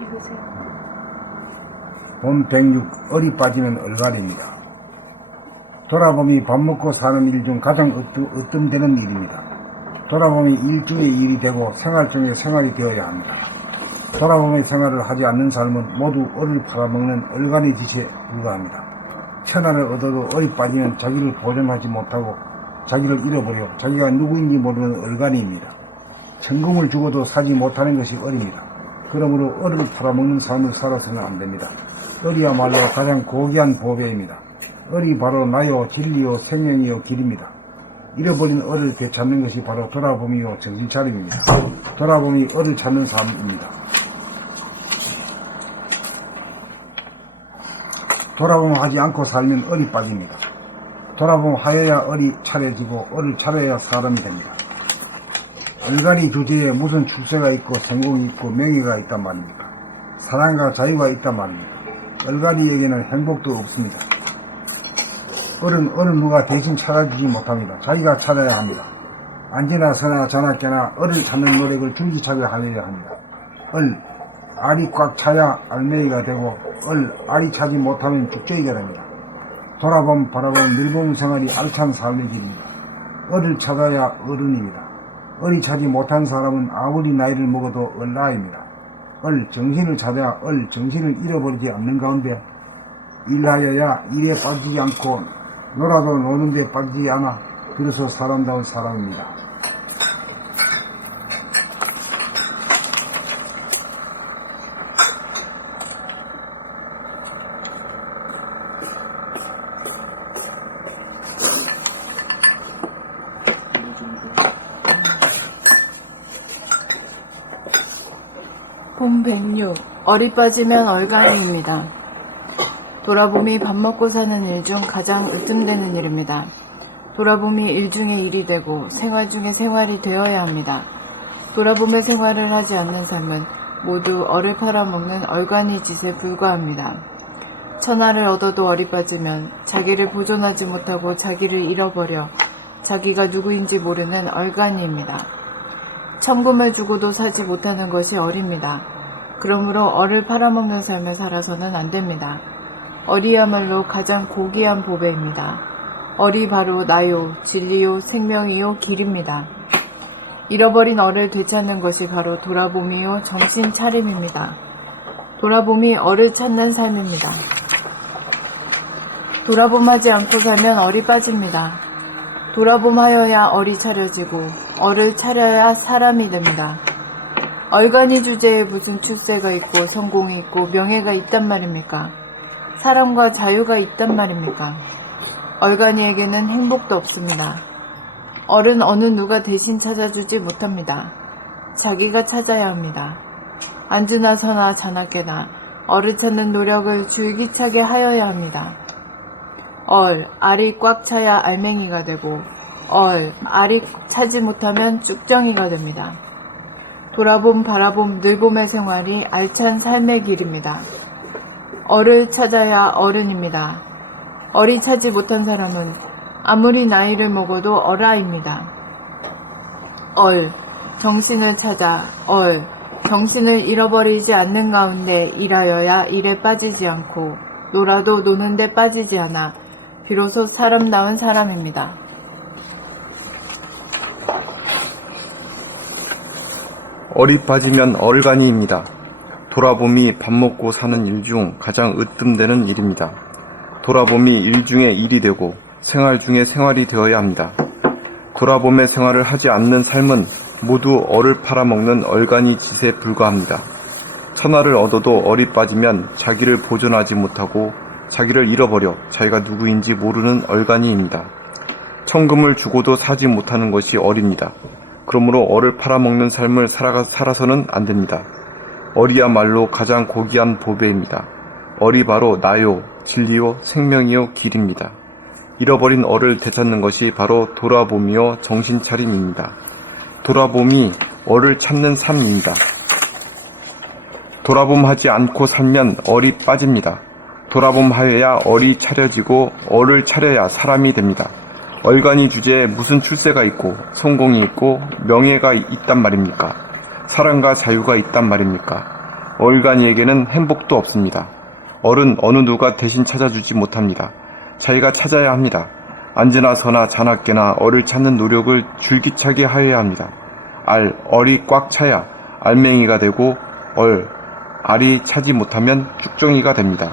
읽으세요. 봄 106 얼이 빠지면 얼갈입니다. 돌아봄이 밥 먹고 사는 일 중 가장 으뜸되는 일입니다. 돌아봄이 일 중에 일이 되고 생활 중에 생활이 되어야 합니다. 돌아봄의 생활을 하지 않는 삶은 모두 얼을 팔아먹는 얼간의 짓에 불과합니다. 천하를 얻어도 얼이 빠지면 자기를 보존하지 못하고 자기를 잃어버려 자기가 누구인지 모르는 얼간이입니다. 천금을 주고도 사지 못하는 것이 얼입니다. 그러므로 얼을 팔아먹는 삶을 살아서는 안 됩니다. 얼이야말로 가장 고귀한 보배입니다. 얼이 바로 나요 진리요 생명이요 길입니다. 잃어버린 얼을 되찾는 것이 바로 돌아봄이요 정신차림입니다. 돌아봄이 얼을 찾는 삶입니다. 돌아봄 하지 않고 살면 얼이 빠집니다. 돌아봄 하여야 얼이 차려지고 얼을 차려야 사람이 됩니다. 얼간이 주제에 무슨 출세가 있고 성공이 있고 명예가 있단 말입니까? 사랑과 자유가 있단 말입니까? 얼간이에게는 행복도 없습니다. 얼은 어느 누가 대신 찾아주지 못합니다. 자기가 찾아야 합니다. 안지나 서나 자나깨나 얼을 찾는 노력을 줄기차게 하려야 합니다. 알이 꽉 차야 알맹이가 되고 알이 차지 못하면 죽쟁이가 됩니다. 돌아봄 바라봄 늘봄 생활이 알찬 삶의 길입니다. 얼을 찾아야 어른입니다. 얼이 차지 못한 사람은 아무리 나이를 먹어도 얼나입니다. 정신을 찾아야 정신을 잃어버리지 않는 가운데 일하여야 일에 빠지지 않고 놀아도 노는 데 빠지지 않아 그래서 사람다운 사람입니다. 봄 106 얼이 빠지면 얼간이입니다. 돌아봄이 밥 먹고 사는 일 중 가장 으뜸되는 일입니다. 돌아봄이 일 중에 일이 되고 생활 중에 생활이 되어야 합니다. 돌아봄의 생활을 하지 않는 삶은 모두 얼을 팔아먹는 얼간이 짓에 불과합니다. 천하를 얻어도 얼이 빠지면 자기를 보존하지 못하고 자기를 잃어버려 자기가 누구인지 모르는 얼간이입니다. 천금을 주고도 사지 못하는 것이 얼입니다. 그러므로 얼을 팔아먹는 삶을 살아서는 안 됩니다. 얼이야말로 가장 고귀한 보배입니다. 얼이 바로 나요, 진리요, 생명이요, 길입니다. 잃어버린 얼을 되찾는 것이 바로 돌아봄이요, 정신 차림입니다. 돌아봄이 얼을 찾는 삶입니다. 돌아봄하지 않고 살면 얼이 빠집니다. 돌아봄하여야 얼이 차려지고 얼을 차려야 사람이 됩니다. 얼간이 주제에 무슨 출세가 있고 성공이 있고 명예가 있단 말입니까? 사랑과 자유가 있단 말입니까? 얼간이에게는 행복도 없습니다. 얼은 어느 누가 대신 찾아주지 못합니다. 자기가 찾아야 합니다. 안주나 서나 자나깨나 얼을 찾는 노력을 줄기차게 하여야 합니다. 알이 꽉 차야 알맹이가 되고 알이 차지 못하면 쭉정이가 됩니다. 돌아봄 바라봄 늘봄의 생활이 알찬 삶의 길입니다. 얼을 찾아야 어른입니다. 얼이 차지 못한 사람은 아무리 나이를 먹어도 얼아입니다. 정신을 찾아 정신을 잃어버리지 않는 가운데 일하여야 일에 빠지지 않고 놀아도 노는 데 빠지지 않아 비로소 사람다운 사람입니다. 얼이 빠지면 얼간이입니다. 돌아봄이 밥 먹고 사는 일 중 가장 으뜸되는 일입니다. 돌아봄이 일 중에 일이 되고 생활 중에 생활이 되어야 합니다. 돌아봄의 생활을 하지 않는 삶은 모두 얼을 팔아먹는 얼간이 짓에 불과합니다. 천하를 얻어도 얼이 빠지면 자기를 보존하지 못하고 자기를 잃어버려 자기가 누구인지 모르는 얼간이입니다. 천금을 주고도 사지 못하는 것이 얼입니다. 그러므로 얼을 팔아먹는 삶을 살아서는 안 됩니다. 얼이야말로 가장 고귀한 보배입니다. 얼이 바로 나요, 진리요, 생명이요, 길입니다. 잃어버린 얼을 되찾는 것이 바로 돌아봄이요, 정신차림입니다. 돌아봄이 얼을 찾는 삶입니다. 돌아봄하지 않고 살면 얼이 빠집니다. 돌아봄하여야 얼이 차려지고 얼을 차려야 사람이 됩니다. 얼간이 주제에 무슨 출세가 있고 성공이 있고 명예가 있단 말입니까? 사랑과 자유가 있단 말입니까? 얼간이에게는 행복도 없습니다. 얼은 어느 누가 대신 찾아주지 못합니다. 자기가 찾아야 합니다. 앉으나 서나 자나깨나 얼을 찾는 노력을 줄기차게 하여야 합니다. 얼이 꽉 차야 알맹이가 되고 알이 차지 못하면 쭉정이가 됩니다.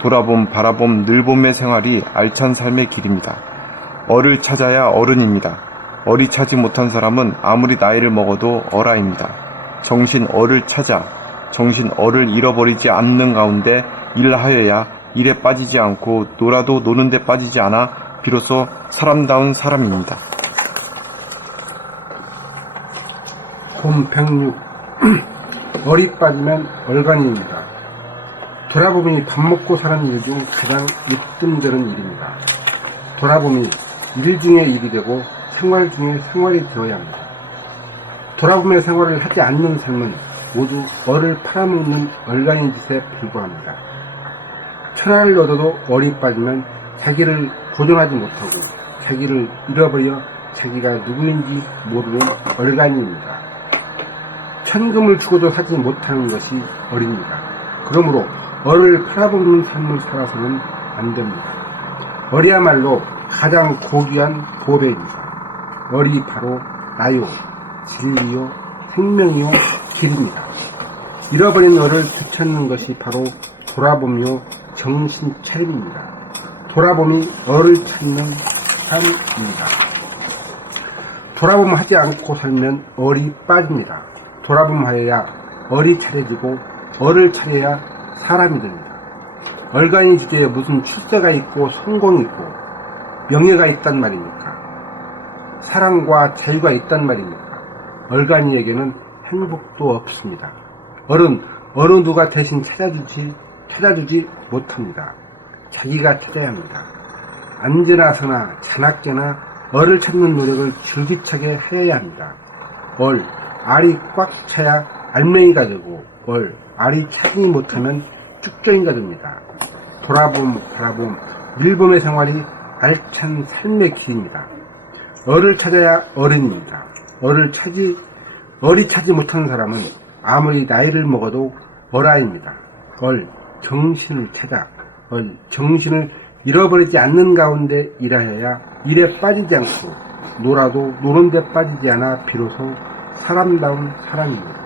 돌아봄, 바라봄, 늘봄의 생활이 알찬 삶의 길입니다. 얼을 찾아야 어른입니다. 얼이 차지 못한 사람은 아무리 나이를 먹어도 어라입니다. 정신 얼을 찾아 정신 얼을 잃어버리지 않는 가운데 일하여야 일에 빠지지 않고 놀아도 노는 데 빠지지 않아 비로소 사람다운 사람입니다. 봄 106 얼이 빠지면 얼간이입니다. 돌아봄이 밥 먹고 사는 일 중 가장 으뜸되는 일입니다. 돌아봄이 일 중에 일이 되고 생활 중에 생활이 되어야 합니다. 돌아봄의 생활을 하지 않는 삶은 모두 얼을 팔아먹는 얼간이 짓에 불과합니다. 천하를 얻어도 얼이 빠지면 자기를 보존하지 못하고 자기를 잃어버려 자기가 누구인지 모르는 얼간이입니다. 천금을 주고도 사지 못하는 것이 얼입니다. 그러므로 얼을 팔아먹는 삶을 살아서는 안 됩니다. 얼이야말로 가장 고귀한 보배입니다. 얼이 바로 나요, 진리요, 생명이요, 길입니다. 잃어버린 얼을 되찾는 것이 바로 돌아봄이요, 정신 차림입니다. 돌아봄이 얼을 찾는 삶입니다. 돌아봄하지 않고 살면 얼이 빠집니다. 돌아봄하여야 얼이 차려지고 얼을 차려야 사람이 됩니다. 얼간이 주제에 무슨 출세가 있고 성공이 있고 명예가 있단 말입니까? 사랑과 자유가 있단 말입니까? 얼간이에게는 행복도 없습니다. 얼은 어느 누가 대신 찾아주지 못합니다. 자기가 찾아야 합니다. 앉으나 서나 자나깨나 얼을 찾는 노력을 줄기차게 하여야 합니다. 알이 꽉 차야 알맹이가 되고 알이 차지 못하면 쭉정이가 됩니다. 돌아봄, 바라봄, 늘봄의 생활이 알찬 삶의 길입니다. 얼을 찾아야 어른입니다. 얼이 차지 못한 사람은 아무리 나이를 먹어도 어라입니다. 정신을 찾아 정신을 잃어버리지 않는 가운데 일하여야 일에 빠지지 않고 놀아도 노는 데 빠지지 않아 비로소 사람다운 사람입니다.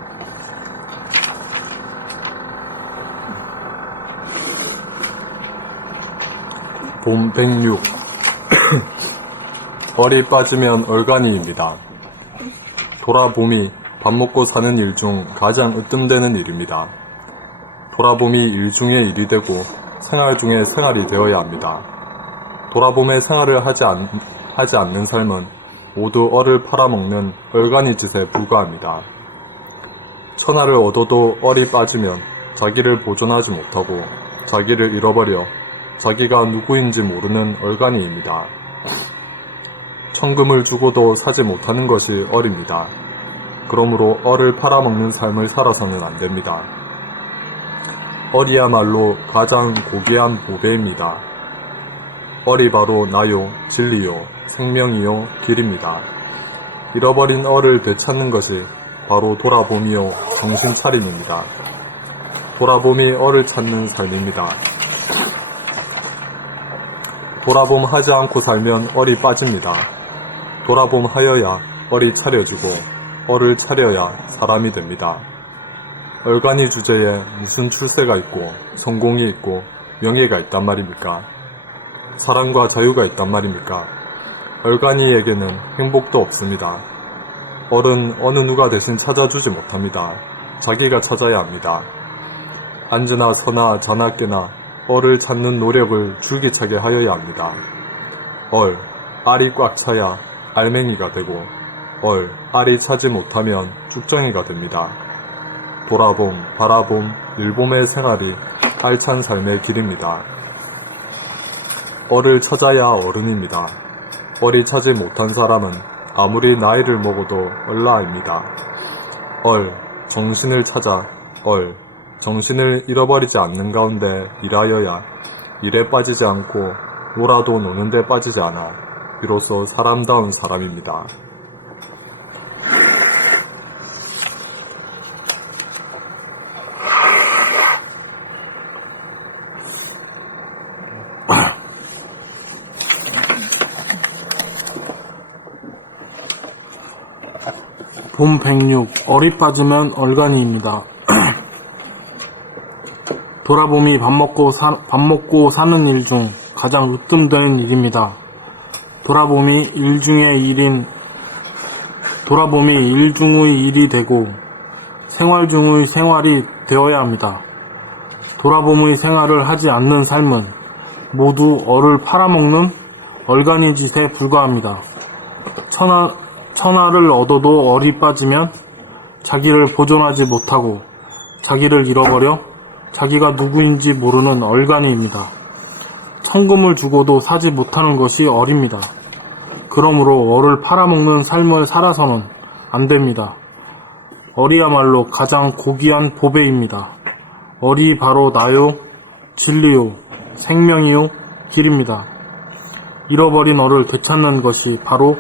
봄 106 얼이 빠지면 얼간이입니다. 돌아봄이 밥 먹고 사는 일 중 가장 으뜸되는 일입니다. 돌아봄이 일 중에 일이 되고 생활 중에 생활이 되어야 합니다. 돌아봄에 생활을 하지 않는 삶은 모두 얼을 팔아먹는 얼간이 짓에 불과합니다. 천하를 얻어도 얼이 빠지면 자기를 보존하지 못하고 자기를 잃어버려 자기가 누구인지 모르는 얼간이입니다. 천금을 주고도 사지 못하는 것이 얼입니다. 그러므로 얼을 팔아먹는 삶을 살아서는 안 됩니다. 얼이야말로 가장 고귀한 보배입니다. 얼이 바로 나요, 진리요, 생명이요, 길입니다. 잃어버린 얼을 되찾는 것이 바로 돌아봄이요, 정신 차림입니다. 돌아봄이 얼을 찾는 삶입니다. 돌아봄 하지 않고 살면 얼이 빠집니다. 돌아봄 하여야 얼이 차려지고 얼을 차려야 사람이 됩니다. 얼간이 주제에 무슨 출세가 있고 성공이 있고 명예가 있단 말입니까? 사랑과 자유가 있단 말입니까? 얼간이에게는 행복도 없습니다. 얼은 어느 누가 대신 찾아주지 못합니다. 자기가 찾아야 합니다. 앉으나 서나 자나깨나 얼을 찾는 노력을 줄기차게 하여야 합니다. 알이 꽉 차야 알맹이가 되고 알이 차지 못하면 쭉정이가 됩니다. 돌아봄, 바라봄, 늘봄의 생활이 알찬 삶의 길입니다. 얼을 찾아야 어른입니다. 얼이 차지 못한 사람은 아무리 나이를 먹어도 얼라입니다. 정신을 찾아 정신을 잃어버리지 않는 가운데 일하여야 일에 빠지지 않고 놀아도 노는 데 빠지지 않아 비로소 사람다운 사람입니다. 봄 106 어리 빠지면 얼간이입니다. 돌아봄이 밥 먹고 사는 일 중 가장 으뜸되는 일입니다. 돌아봄이 일 중의 일이 되고 생활 중의 생활이 되어야 합니다. 돌아봄의 생활을 하지 않는 삶은 모두 얼을 팔아먹는 얼간이 짓에 불과합니다. 천하를 얻어도 얼이 빠지면 자기를 보존하지 못하고 자기를 잃어버려 자기가 누구인지 모르는 얼간이입니다. 천금을 주고도 사지 못하는 것이 얼입니다. 그러므로 얼을 팔아먹는 삶을 살아서는 안 됩니다. 얼이야말로 가장 고귀한 보배입니다. 얼이 바로 나요, 진리요, 생명이요, 길입니다. 잃어버린 얼을 되찾는 것이 바로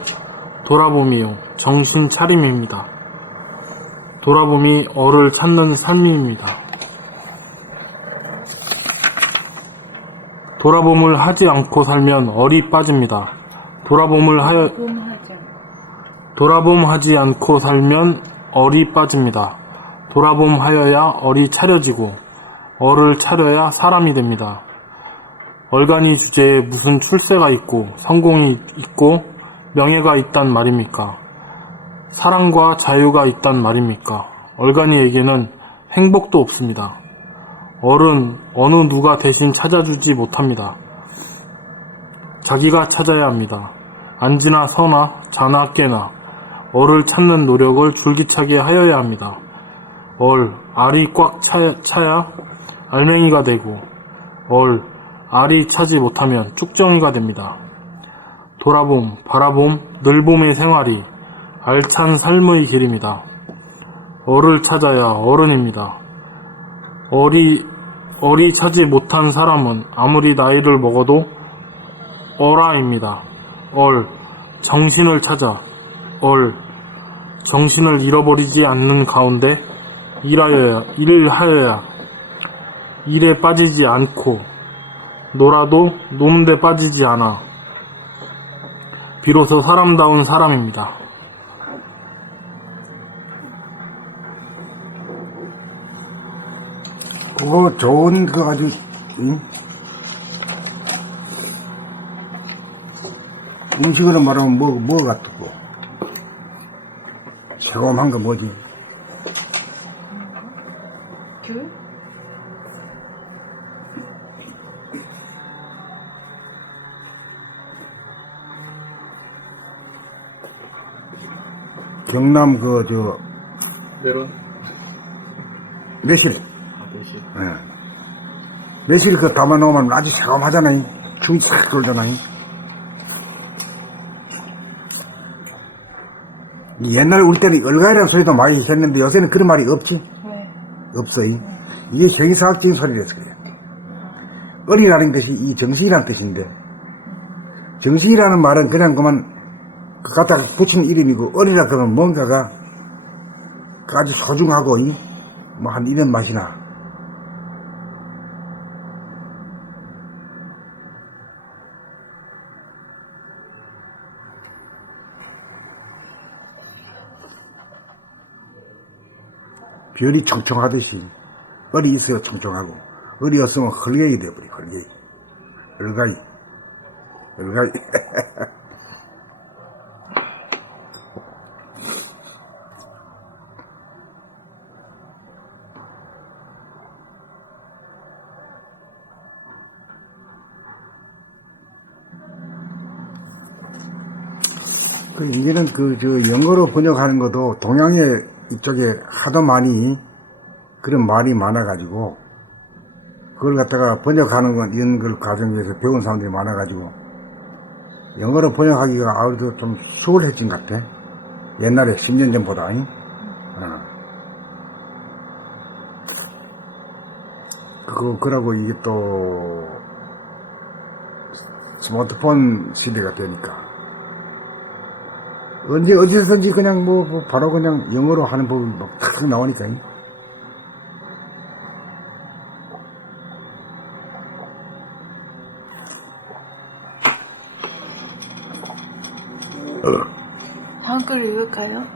돌아봄이요, 정신 차림입니다. 돌아봄이 얼을 찾는 삶입니다. 돌아봄을 하지 않고 살면 얼이 빠집니다. 돌아봄하지 않고 살면 얼이 빠집니다. 돌아봄하여야 얼이 차려지고 얼을 차려야 사람이 됩니다. 얼간이 주제에 무슨 출세가 있고 성공이 있고 명예가 있단 말입니까? 사랑과 자유가 있단 말입니까? 얼간이에게는 행복도 없습니다. 얼은 어느 누가 대신 찾아주지 못합니다. 자기가 찾아야 합니다. 안지나 서나 자나 깨나 얼을 찾는 노력을 줄기차게 하여야 합니다. 알이 꽉 차야 알맹이가 되고 알이 차지 못하면 쭉정이가 됩니다. 돌아봄, 바라봄, 늘봄의 생활이 알찬 삶의 길입니다. 얼을 찾아야 어른입니다. 얼이 차지 못한 사람은 아무리 나이를 먹어도 얼아입니다. 정신을 찾아 정신을 잃어버리지 않는 가운데 일하여야 일에 빠지지 않고 놀아도 노는데 빠지지 않아 비로소 사람다운 사람입니다. 그거 좋은 거 아주 응? 음식으로 말하면 뭐가 뜨고 새콤한 거 뭐지? 경남 매실. 매실 그 담아 놓으면 아주 새콤하잖아요. 충이 싹 돌잖아요. 옛날 우리 때는 얼갈이라는 소리도 많이 했는데 요새는 그런 말이 없지? 없어요. 이게 형이사학적인 소리라서 그래요. 얼이라는 것이 이 정신이라는 뜻인데, 정신이라는 말은 그냥 그만 그 갖다가 붙인 이름이고, 얼이라 그러면 뭔가가 아주 소중하고 뭐 한 이런 맛이나. 별이 청청하듯이 얼이 있어야 청청하고 얼이 없으면 헐게이 돼버려. 헐게이 얼가이 이제는 영어로 번역하는 것도 동양의 이쪽에 하도 많이 그런 말이 많아가지고 그걸 갖다가 번역하는 건 이런 걸 과정에서 배운 사람들이 많아가지고 영어로 번역하기가 아무래도 좀 수월해진 것 같아. 옛날에 10년 전보다. 그러고 이게 또 스마트폰 시대가 되니까 언제 어디서든지 그냥 바로 그냥 영어로 하는 법이 막 탁 나오니까. 한글 읽을까요?